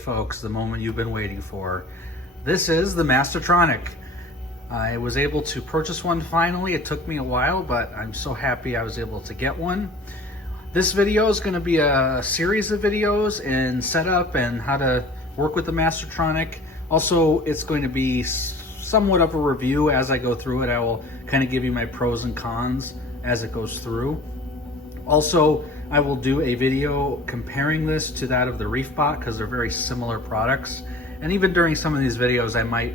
folks, the moment you've been waiting for. This is the Mastertronic. I was able to purchase one finally. It took me a while, but I'm so happy I was able to get one. This video is going to be a series of videos in setup and how to work with the Mastertronic. Also, it's going to be somewhat of a review as I go through it. I will kind of give you my pros and cons as it goes through. Also, I will do a video comparing this to that of the Reef bot because they're very similar products. And even during some of these videos, I might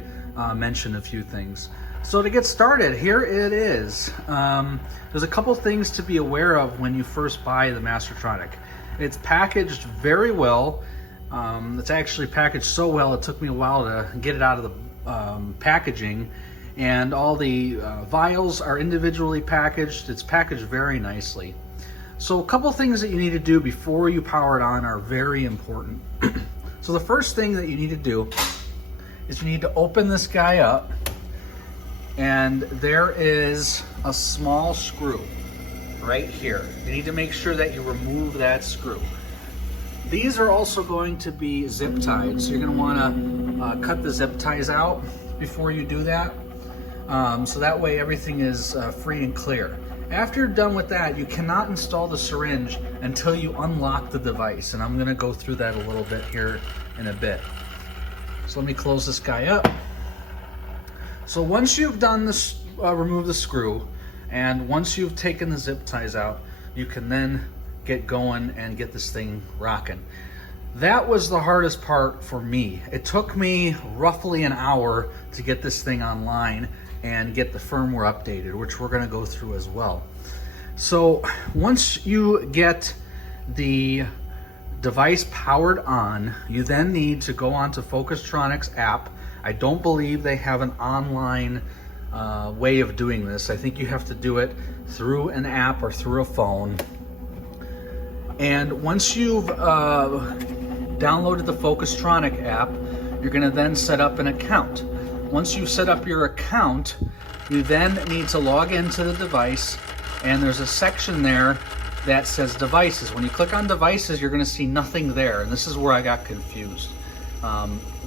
mention a few things. So to get started, here it is. There's a couple things to be aware of when you first buy the Mastertronic. It's packaged very well. It's actually packaged so well, it took me a while to get it out of the packaging. And all the vials are individually packaged. It's packaged very nicely. So a couple things that you need to do before you power it on are very important. So the first thing that you need to do is you need to open this guy up, and there is a small screw right here. You need to make sure that you remove that screw. These are also going to be zip tied, so you're going to want to cut the zip ties out before you do that, so that way everything is free and clear. After you're done with that, you cannot install the syringe until you unlock the device, and I'm going to go through that a little bit here in a bit. So let me close this guy up. So once you've done this, remove the screw, and once you've taken the zip ties out, you can then get going and get this thing rocking. That was the hardest part for me. It took me roughly an hour to get this thing online and get the firmware updated, which we're gonna go through as well. So once you get the device powered on, you then need to go onto Focustronics app. I don't believe they have an online way of doing this. I think you have to do it through an app or through a phone. And once you've downloaded the Focustronic app, you're gonna then set up an account. Once you set up your account, you then need to log into the device, and there's a section there that says devices. When you click on devices, you're gonna see nothing there, and this is where I got confused.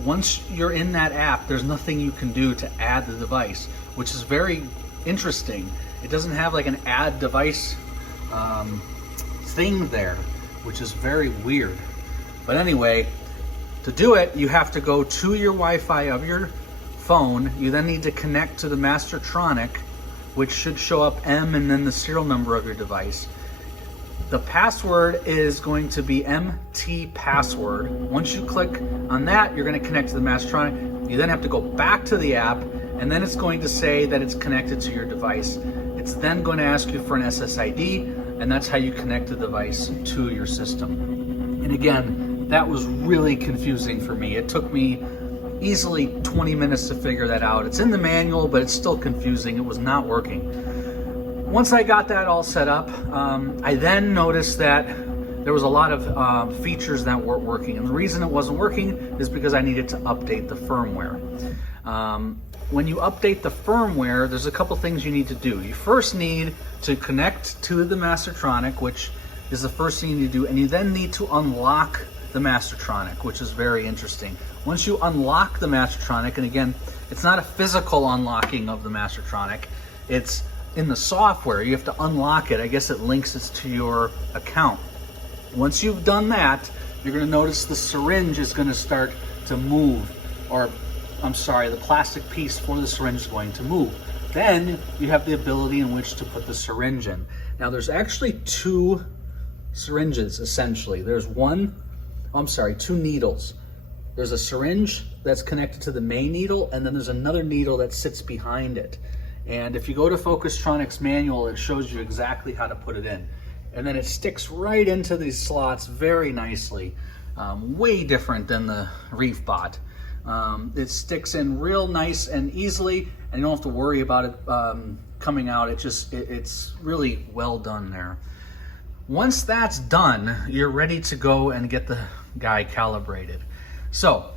Once you're in that app, there's nothing you can do to add the device, which is very interesting. It doesn't have like an add device thing there, which is very weird. But anyway, to do it, you have to go to your Wi-Fi of your phone. You then need to connect to the Mastertronic, which should show up M and then the serial number of your device. The password is going to be MT password. Once you click on that, you're going to connect to the Mastertronic. You then have to go back to the app, and then it's going to say that it's connected to your device. It's then going to ask you for an SSID, and that's how you connect the device to your system. And again, that was really confusing for me. It took me easily 20 minutes to figure that out. It's in the manual, but it's still confusing. It was not working. Once I got that all set up, I then noticed that there was a lot of features that weren't working. And the reason it wasn't working is because I needed to update the firmware. When you update the firmware, there's a couple things you need to do. You first need to connect to the Mastertronic, which is the first thing you need to do, and you then need to unlock the Mastertronic, which is very interesting. Once you unlock the Mastertronic, and again, it's not a physical unlocking of the Mastertronic, it's in the software. You have to unlock it. I guess it links it to your account. Once you've done that, you're going to notice the syringe is going to start to move, or I'm sorry, the plastic piece for the syringe is going to move. Then you have the ability in which to put the syringe in. Now there's actually two syringes essentially. There's two needles. There's a syringe that's connected to the main needle, and then there's another needle that sits behind it. And if you go to Focustronics manual, it shows you exactly how to put it in. And then it sticks right into these slots very nicely. Way different than the Reef bot. It sticks in real nice and easily, and you don't have to worry about it coming out. It's really well done there. Once that's done, you're ready to go and get the guy calibrated. So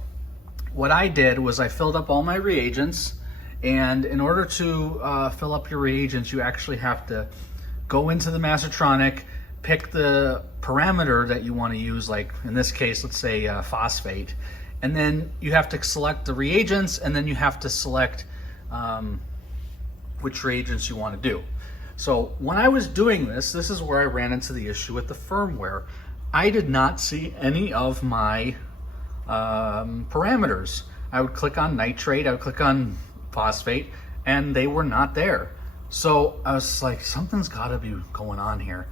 what I did was I filled up all my reagents, and in order to fill up your reagents, you actually have to go into the Mastertronic, pick the parameter that you want to use, like in this case, let's say phosphate, and then you have to select the reagents, and then you have to select which reagents you want to do. So when I was doing this is where I ran into the issue with the firmware. I did not see any of my parameters. I would click on nitrate, I would click on phosphate, and they were not there. So I was like, something's gotta be going on here.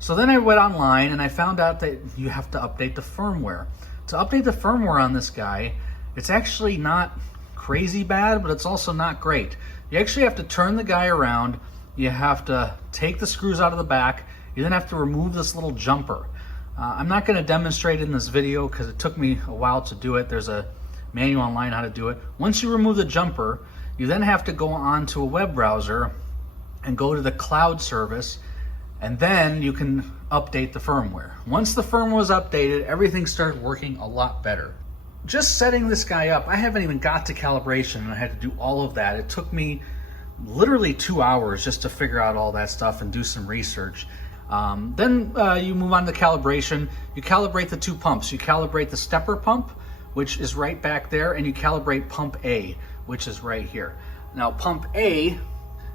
So then I went online and I found out that you have to update the firmware. To update the firmware on this guy, it's actually not crazy bad, but it's also not great. You actually have to turn the guy around, you have to take the screws out of the back, you then have to remove this little jumper. I'm not going to demonstrate it in this video because it took me a while to do it. There's a manual online how to do it. Once you remove the jumper, you then have to go on to a web browser and go to the cloud service, and then you can update the firmware. Once the firmware was updated, everything started working a lot better. Just setting this guy up, I haven't even got to calibration, and I had to do all of that. It took me literally 2 hours just to figure out all that stuff and do some research. Then you move on to calibration. You calibrate the two pumps. You calibrate the stepper pump, which is right back there, and you calibrate pump A, which is right here. Now pump A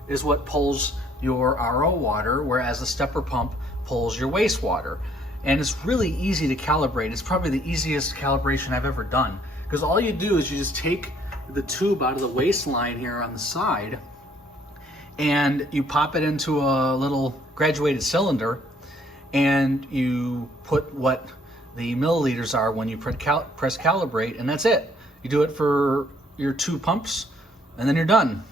is what pulls your RO water, whereas the stepper pump pulls your wastewater. And it's really easy to calibrate. It's probably the easiest calibration I've ever done, because all you do is you just take the tube out of the waistline here on the side and you pop it into a little graduated cylinder, and you put what the milliliters are when you press calibrate, and that's it. You do it for your two pumps, and then you're done.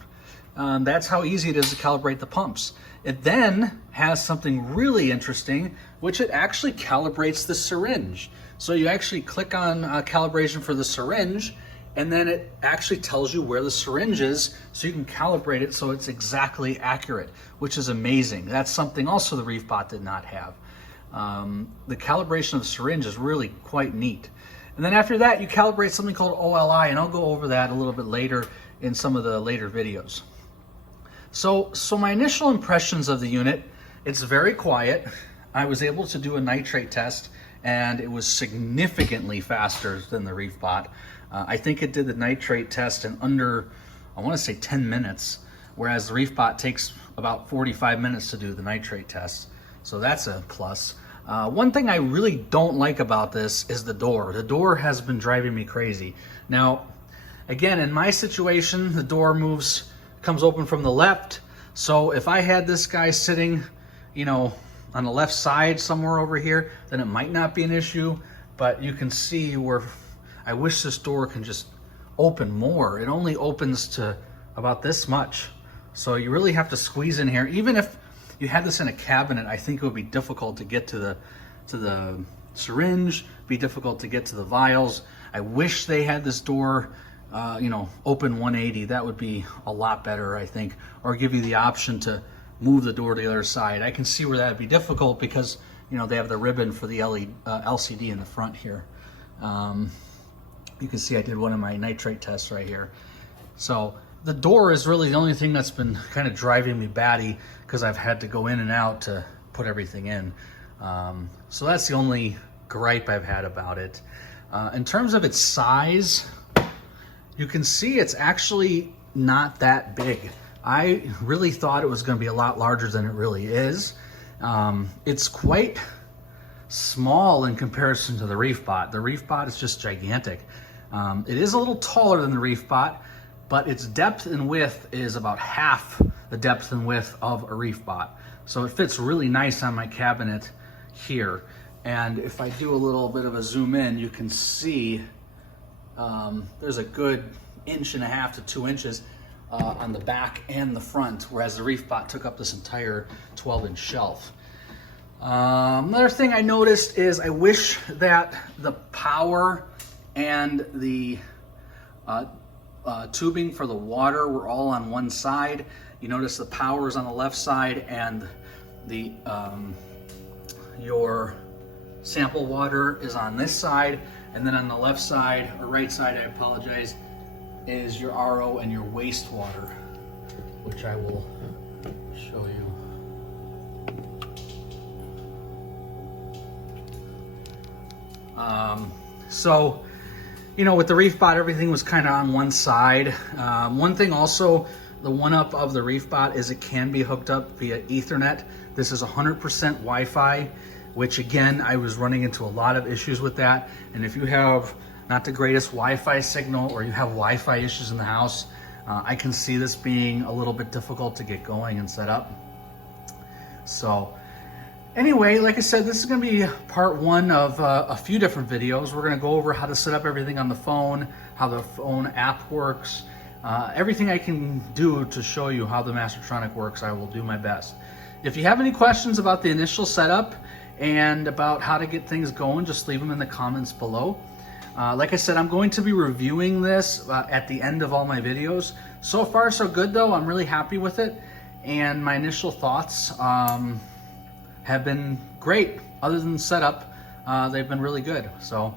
That's how easy it is to calibrate the pumps. It then has something really interesting, which it actually calibrates the syringe. So you actually click on calibration for the syringe, and then it actually tells you where the syringe is, so you can calibrate it so it's exactly accurate, which is amazing. That's something also the Reef bot did not have. The calibration of the syringe is really quite neat. And then after that, you calibrate something called OLI, and I'll go over that a little bit later in some of the later videos. So my initial impressions of the unit, it's very quiet. I was able to do a nitrate test, and it was significantly faster than the Reef bot. I think it did the nitrate test in under, I want to say 10 minutes, whereas the Reef bot takes about 45 minutes to do the nitrate test. So that's a plus. One thing I really don't like about this is the door. The door has been driving me crazy. Now, again, in my situation, the door comes open from the left. So if I had this guy sitting, on the left side somewhere over here, then it might not be an issue. But you can see where I wish this door can just open more. It only opens to about this much. So you really have to squeeze in here. Even if you had this in a cabinet, I think it would be difficult to get to the syringe, be difficult to get to the vials. I wish they had this door open 180. That would be a lot better, I think, or give you the option to move the door to the other side. I can see where that would be difficult because they have the ribbon for the LCD in the front here. You can see I did one of my nitrate tests right here. So the door is really the only thing that's been kind of driving me batty, because I've had to go in and out to put everything in. So that's the only gripe I've had about it. In terms of its size, you can see it's actually not that big. I really thought it was going to be a lot larger than it really is. It's quite small in comparison to the Reef bot. The Reef bot is just gigantic. It is a little taller than the Reef bot, but its depth and width is about half the depth and width of a Reef bot. So it fits really nice on my cabinet here. And if I do a little bit of a zoom in, you can see there's a good 1.5 to 2 inches on the back and the front, whereas the Reef bot took up this entire 12-inch shelf. Another thing I noticed is I wish that the power and the tubing for the water were all on one side. You notice the power is on the left side, and the your sample water is on this side, and then on the left side, or right side, I apologize, is your RO and your wastewater, which I will show you. So, you know, with the Reef bot, everything was kind of on one side. One thing also, the one-up of the Reef bot is it can be hooked up via Ethernet. This is 100% Wi-Fi, which again, I was running into a lot of issues with that. And if you have not the greatest Wi-Fi signal, or you have Wi-Fi issues in the house, I can see this being a little bit difficult to get going and set up. So anyway, like I said, this is going to be part one of a few different videos. We're going to go over how to set up everything on the phone, how the phone app works, everything I can do to show you how the Mastertronic works. I will do my best. If you have any questions about the initial setup and about how to get things going, just leave them in the comments below. Like I said, I'm going to be reviewing this at the end of all my videos. So far, so good though. I'm really happy with it. And my initial thoughts have been great. Other than the setup, they've been really good. So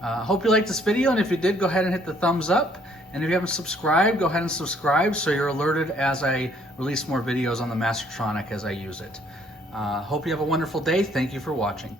hope you liked this video. And if you did, go ahead and hit the thumbs up. And if you haven't subscribed, go ahead and subscribe so you're alerted as I release more videos on the Mastertronic as I use it. Hope you have a wonderful day. Thank you for watching.